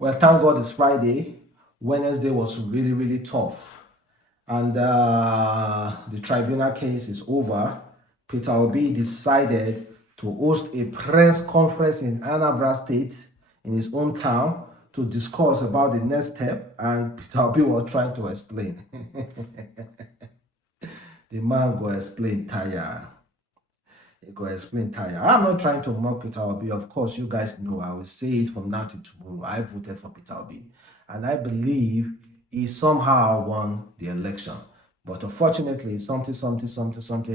Well, thank God it's Friday. Wednesday was really, really tough. And the tribunal case is over. Peter Obi decided to host a press conference in Anambra State, in his hometown, to discuss about the next step. And Peter Obi was trying to explain. The man go explain tire. He go explain tire. I'm not trying to mock Peter Obi. Of course, you guys know I will say it from now to tomorrow. I voted for Peter Obi. And I believe he somehow won the election. But unfortunately, something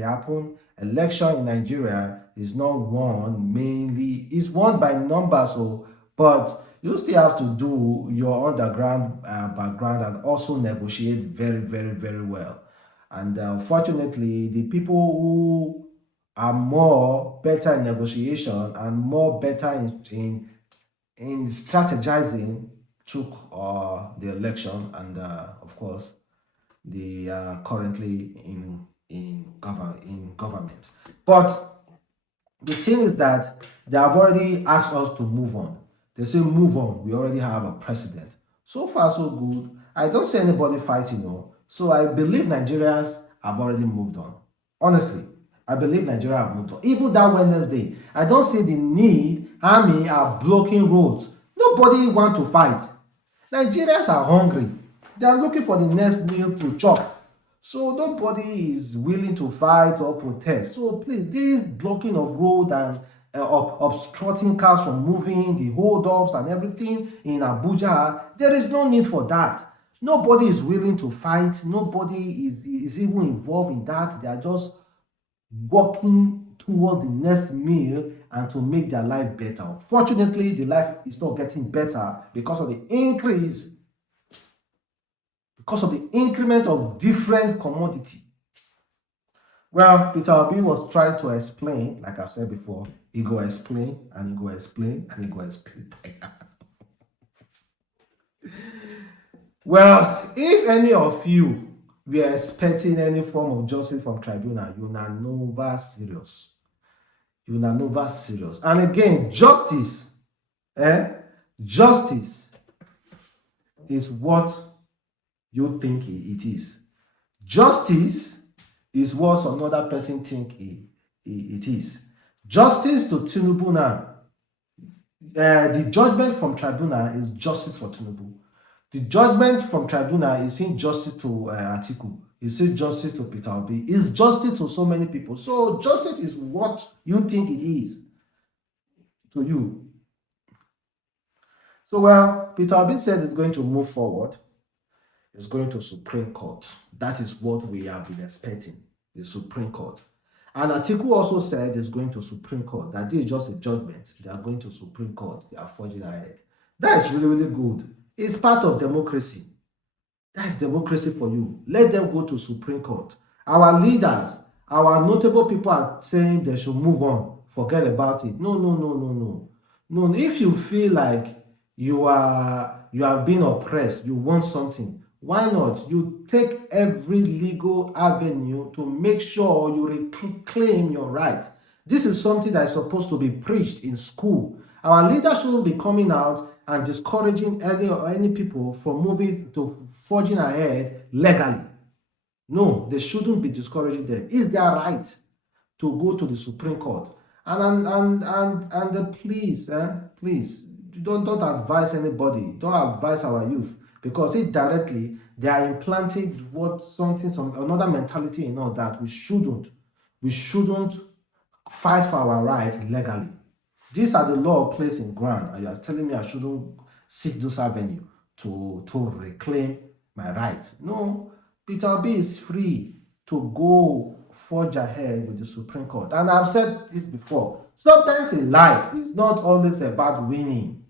happened. Election in Nigeria is not won mainly, it's won by numbers, so but you still have to do your underground background and also negotiate very, very, very well. And unfortunately, the people who are more better in negotiation and more better in strategizing took the election, and of course they are currently in government. But the thing is that they have already asked us to move on. They say move on, we already have a president. So far so good. I don't see anybody fighting, no. So I believe Nigerians have already moved on. Honestly, I believe Nigeria have moved on. Even that Wednesday, I don't see the need army are blocking roads. Nobody want to fight. Nigerians are hungry. They are looking for the next meal to chop. So nobody is willing to fight or protest. So please, this blocking of road and obstructing cars from moving, the hold-ups and everything in Abuja, there is no need for that. Nobody is willing to fight. Nobody is even involved in that. They are just working towards the next meal and to make their life better. Fortunately, the life is not getting better because of the increment of different commodity. Well, Peter Obi was trying to explain, like I've said before, he go explain and he go explain and he go explain. Well, if any of you were expecting any form of justice from tribunal, you na never serious. You na never serious. And again, justice is what you think it is. Justice is what some other person think it is. Justice to Tinubu now. The judgment from tribunal is justice for Tinubu. The judgment from tribunal is injustice to Atiku. It's injustice to Peter Obi. It's justice to so many people. So justice is what you think it is to you. So well, Peter Obi said it's going to move forward. It's going to Supreme Court. That is what we have been expecting, the Supreme Court. And Atiku also said it's going to Supreme Court. That is just a judgment. They are going to Supreme Court. They are forging ahead. That is really, really good. It's part of democracy. That is democracy for you. Let them go to Supreme Court. Our leaders, our notable people are saying they should move on. Forget about it. No. If you feel like you have been oppressed, you want something, why not? You take every legal avenue to make sure you reclaim your right. This is something that is supposed to be preached in school. Our leaders shouldn't be coming out and discouraging any people from moving to forging ahead legally. No, they shouldn't be discouraging them. It's their right to go to the Supreme Court. Please, don't advise anybody. Don't advise our youth, because indirectly they are implanting another mentality in us that we shouldn't fight for our right legally. These are the law placed in ground, and you are telling me I shouldn't seek this avenue to reclaim my rights. No, Peter Obi is free to go forge ahead with the Supreme Court. And I've said this before. Sometimes in life, it's not always about winning.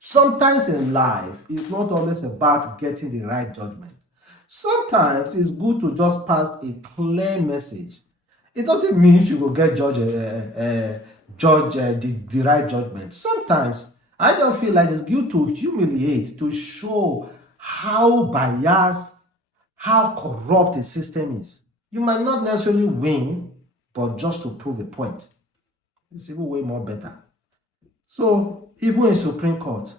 Sometimes in life, it's not always about getting the right judgment. Sometimes it's good to just pass a clear message. It doesn't mean you will get the right judgment. Sometimes I don't feel like it's good to humiliate, to show how biased, how corrupt the system is. You might not necessarily win, but just to prove a point. It's even way more better. So even in Supreme Court,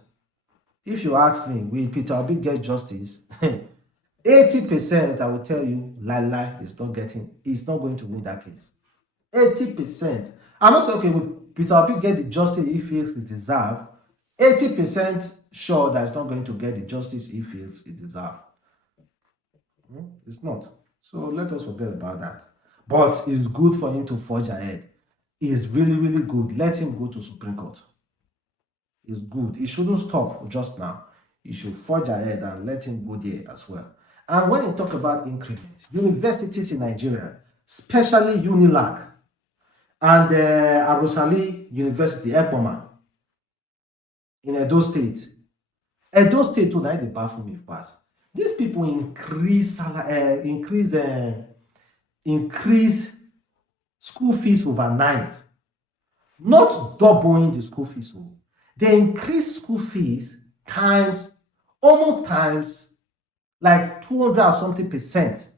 if you ask me, will Peter Obi get justice? 80% I will tell you, lie, he's not going to win that case. 80%. I'm not saying, okay, will Peter Obi get the justice he feels he deserves? 80% sure that he's not going to get the justice he feels he deserves. It's not. So let us forget about that. But it's good for him to forge ahead. It's really, really good. Let him go to Supreme Court. It's good. He shouldn't stop just now. He should forge ahead and let him go there as well. And when you talk about increment, universities in Nigeria, especially Unilag and Arusali University, Ekpoma, in Edo State. Edo State too, now they baffle me fast. These people increase school fees overnight, not doubling the school fees. They increase school fees almost times, like 200 or something percent.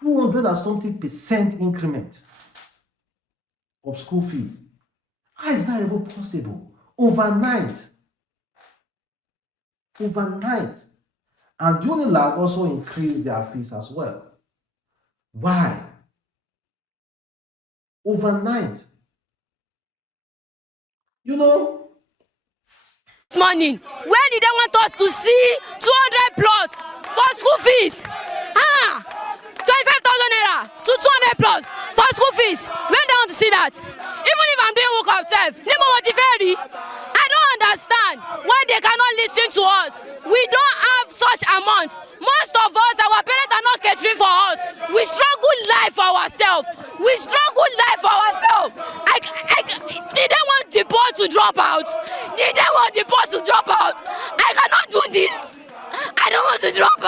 200 or something percent increment of school fees. How is that even possible? Overnight. And Unilag also increased their fees as well. Why? Overnight. You know, this morning, where did they want us to see 200 plus for school fees? 25,000 naira to 200 plus for school fees. When they want to see that? Even if I'm doing work myself, I don't understand why they cannot listen to us. We don't have such amounts. Most of us, our parents are not catering for us. We struggle life for ourselves. Did they want the board to drop out? I cannot do this. I don't want to drop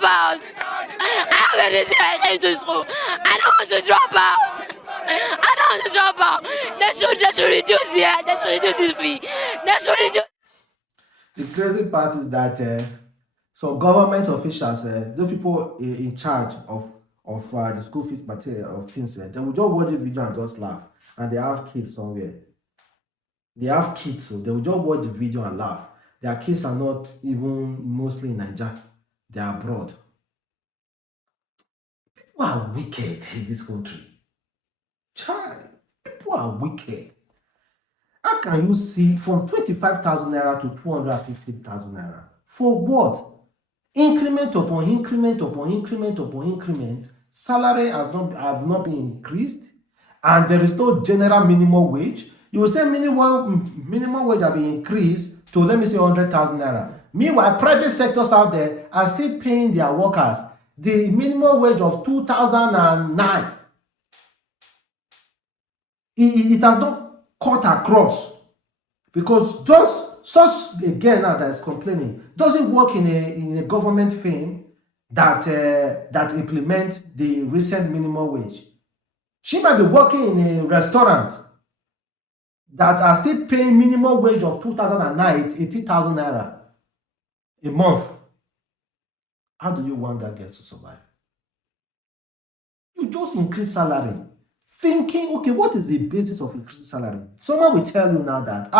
out. I have anything I came to school. I don't want to drop out. They should reduce it. They should reduce this fee. the crazy part is that some government officials, those people in charge of the school fees material of things, they will just watch the video and just laugh. And they have kids somewhere. They have kids, so they will just watch the video and laugh. Their kids are not even mostly in Nigeria. They are abroad. People are wicked in this country. Child, people are wicked. How can you see from 25,000 naira to 250,000 naira? For what? Increment upon increment. Salary have not been increased, and there is no general minimum wage. You will say minimum wage have been increased to, let me say, 100,000 naira. Meanwhile, private sectors out there are still paying their workers the minimum wage of 2009. It has not cut across, because such again now that is complaining doesn't work in a government firm that implement the recent minimum wage. She might be working in a restaurant that are still paying minimum wage of 2009, 80,000 naira a month. How do you want that girl to survive? You just increase salary, thinking, okay, what is the basis of increasing salary? Someone will tell you now that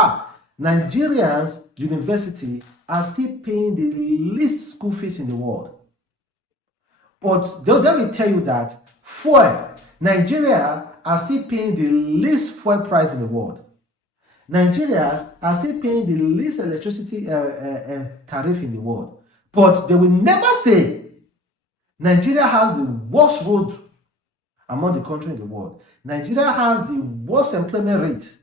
Nigerians university are still paying the least school fees in the world. But they will tell you that Nigeria are still paying the least fuel price in the world. Nigerians are still paying the least electricity tariff in the world. But they will never say Nigeria has the worst road among the country in the world. Nigeria has the worst employment rate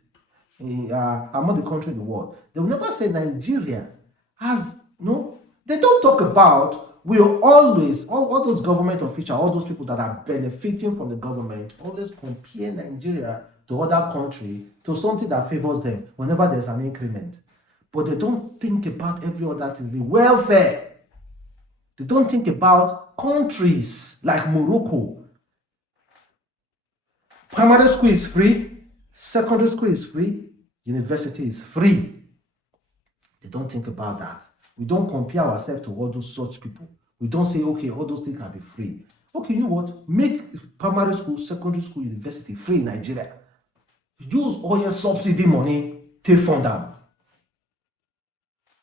among the country in the world. They will never say Nigeria has, no. They don't talk about, all those government officials, all those people that are benefiting from the government, always compare Nigeria to other country, to something that favors them whenever there's an increment. But they don't think about every other thing, the welfare. They don't think about countries like Morocco. Primary school is free, secondary school is free, university is free. They don't think about that. We don't compare ourselves to all those such people. We don't say, okay, all those things can be free. Okay, you know what? Make primary school, secondary school, university free in Nigeria. Use oil subsidy money take fund am.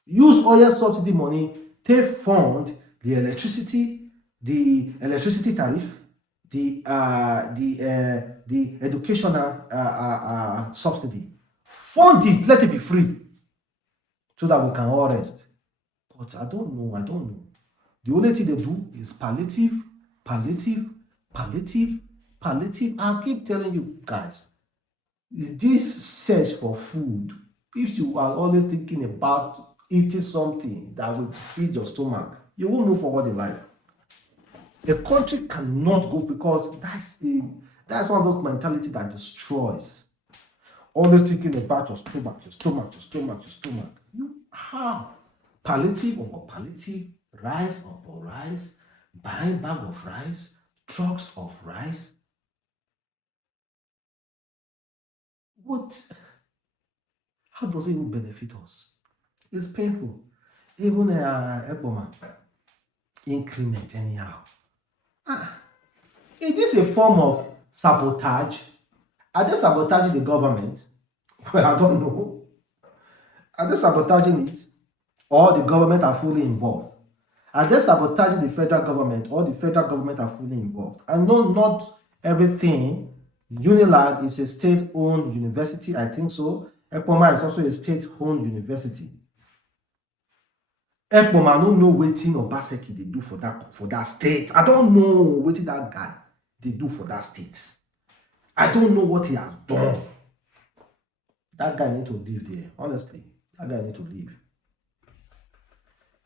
Use oil subsidy money take fund the electricity tariff, the educational subsidy. Fund it, let it be free so that we can all rest. But I don't know. The only thing they do is palliative, palliative, palliative, palliative. I keep telling you guys, this search for food, if you are always thinking about eating something that will feed your stomach, you won't move forward in life. A country cannot go because that's one of those mentality that destroys. Always thinking about your stomach, your stomach, your stomach, your stomach. You how? Palliative or palliative, rice or rice, buying bag of rice, trucks of rice. What? How does it even benefit us? It's painful. Even Eboma, increment anyhow. Is this a form of sabotage? Are they sabotaging the government? Well, I don't know. Are they sabotaging it? Or the government are fully involved? Are they sabotaging the federal government or the federal government are fully involved? I know not everything. Unilag is a state-owned university, I think so. Ekpoma is also a state-owned university. Ekpoma, I don't know wetin Obaseki dey do for that state. I don't know wetin that guy dey do for that state. I don't know what he has done. That guy need to leave there. Honestly, that guy need to leave.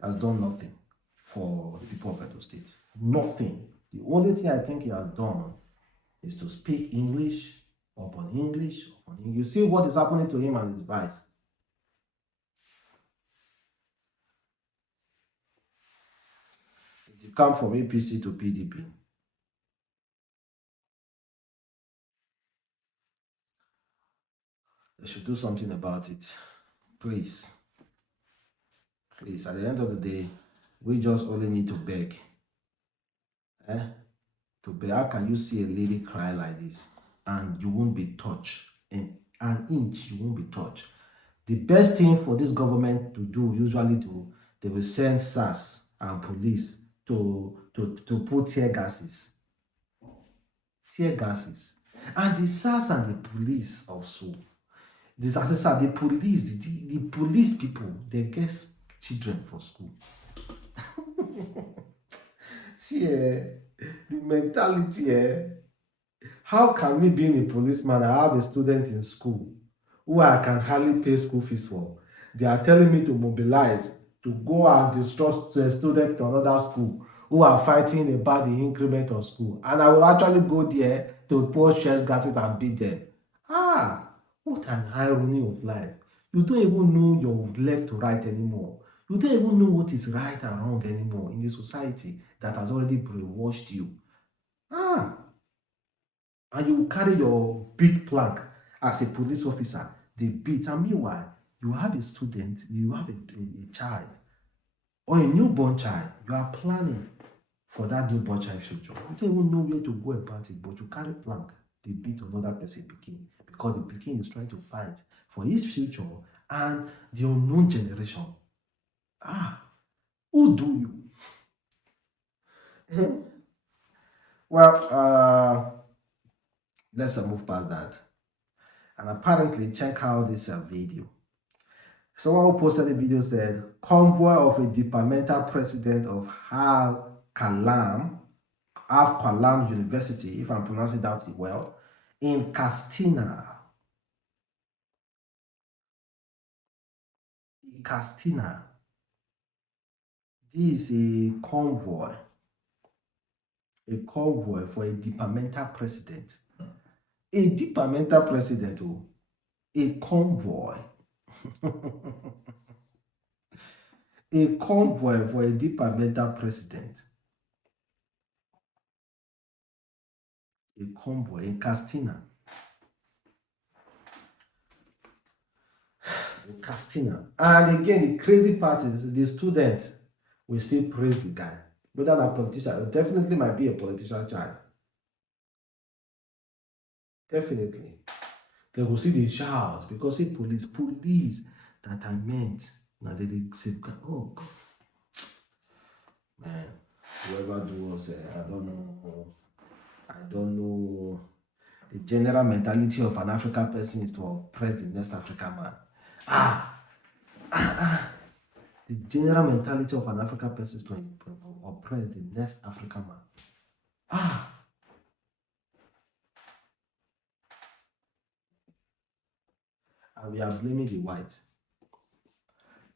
He has done nothing for the people of Edo State. Nothing. The only thing I think he has done is to speak English upon English. You see what is happening to him and his vice. It come from APC to PDP. They should do something about it. Please. Please, at the end of the day, we just only need to beg. To beg. How can you see a lady cry like this and you won't be touched? In an inch, you won't be touched. The best thing for this government to do, they will send SARS and police to put tear gases. Tear gases. And the SARS and the police also. The police people, they get children for school. See, the mentality, how can me being a policeman, I have a student in school who I can hardly pay school fees for. They are telling me to mobilize, to go and instruct a student to another school who are fighting about the increment of school. And I will actually go there to pour shells, gases and beat them. What an irony of life. You don't even know your left to right anymore. You don't even know what is right and wrong anymore in the society that has already brainwashed you. And you carry your big plank as a police officer, they beat. And meanwhile, you have a student, you have a child, or a newborn child, you are planning for that newborn child future. You don't even know where to go about it, but you carry plank, they beat another person pikin because the pikin is trying to fight for his future and the unknown generation. Who do you? Well, let's move past that. And apparently, check out this video. Someone who posted a video said, convoy of a departmental president of Al-Qalam University, if I'm pronouncing that well, in Castina. Castina. This is a convoy for a departmental president. A departmental president, a convoy. A convoy for a departmental president. A convoy in Castina. In Castina. And again, the crazy part is the student will still praise the guy. Whether a politician, definitely might be a politician child. Definitely. They will see the shout because see police that I meant. Now they say, oh God, man, whoever do us, I don't know. I don't know. The general mentality of an African person is to oppress the next African man. The general mentality of an African person is to oppress the next African man. And we are blaming the white.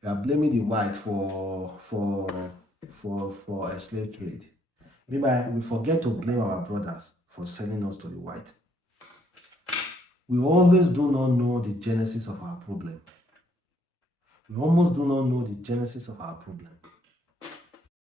We are blaming the white for a slave trade. Meanwhile, we forget to blame our brothers for selling us to the white. We always do not know the genesis of our problem. We almost do not know the genesis of our problem.